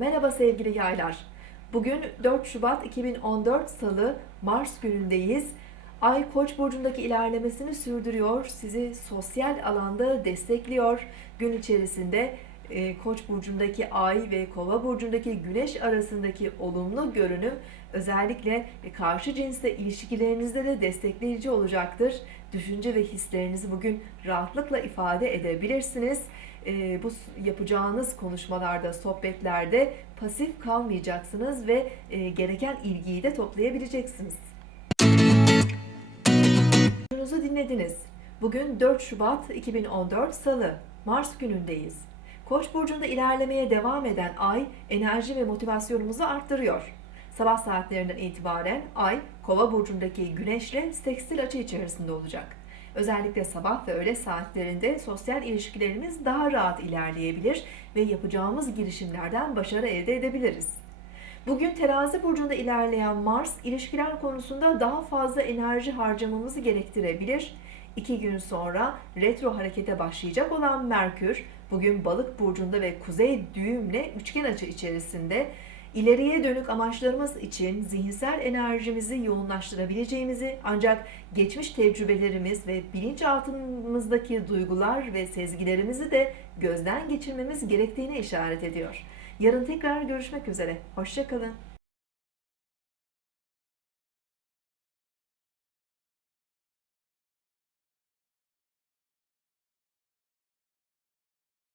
Merhaba sevgili yaylar. Bugün 4 Şubat 2014 Salı Mars günündeyiz. Ay Koç burcundaki ilerlemesini sürdürüyor. Sizi sosyal alanda destekliyor. Gün içerisinde e, Koç burcundaki Ay ve Kova burcundaki Güneş arasındaki olumlu görünüm özellikle karşı cinsle ilişkilerinizde de destekleyici olacaktır. Düşünce ve hislerinizi bugün rahatlıkla ifade edebilirsiniz. E, bu yapacağınız konuşmalarda, sohbetlerde pasif kalmayacaksınız ve e, gereken ilgiyi de toplayabileceksiniz. Sorunuzu dinlediniz. Bugün 4 Şubat 2014 Salı, Mars günündeyiz. Koç burcunda ilerlemeye devam eden Ay enerji ve motivasyonumuzu arttırıyor. Sabah saatlerinden itibaren Ay Kova burcundaki Güneş'le sekstil açı içerisinde olacak. Özellikle sabah ve öğle saatlerinde sosyal ilişkilerimiz daha rahat ilerleyebilir ve yapacağımız girişimlerden başarı elde edebiliriz. Bugün terazi burcunda ilerleyen Mars ilişkiler konusunda daha fazla enerji harcamamızı gerektirebilir. İki gün sonra retro harekete başlayacak olan Merkür bugün balık burcunda ve kuzey düğümle üçgen açı içerisinde ileriye dönük amaçlarımız için zihinsel enerjimizi yoğunlaştırabileceğimizi ancak geçmiş tecrübelerimiz ve bilinçaltımızdaki duygular ve sezgilerimizi de gözden geçirmemiz gerektiğini işaret ediyor. Yarın tekrar görüşmek üzere. Hoşçakalın.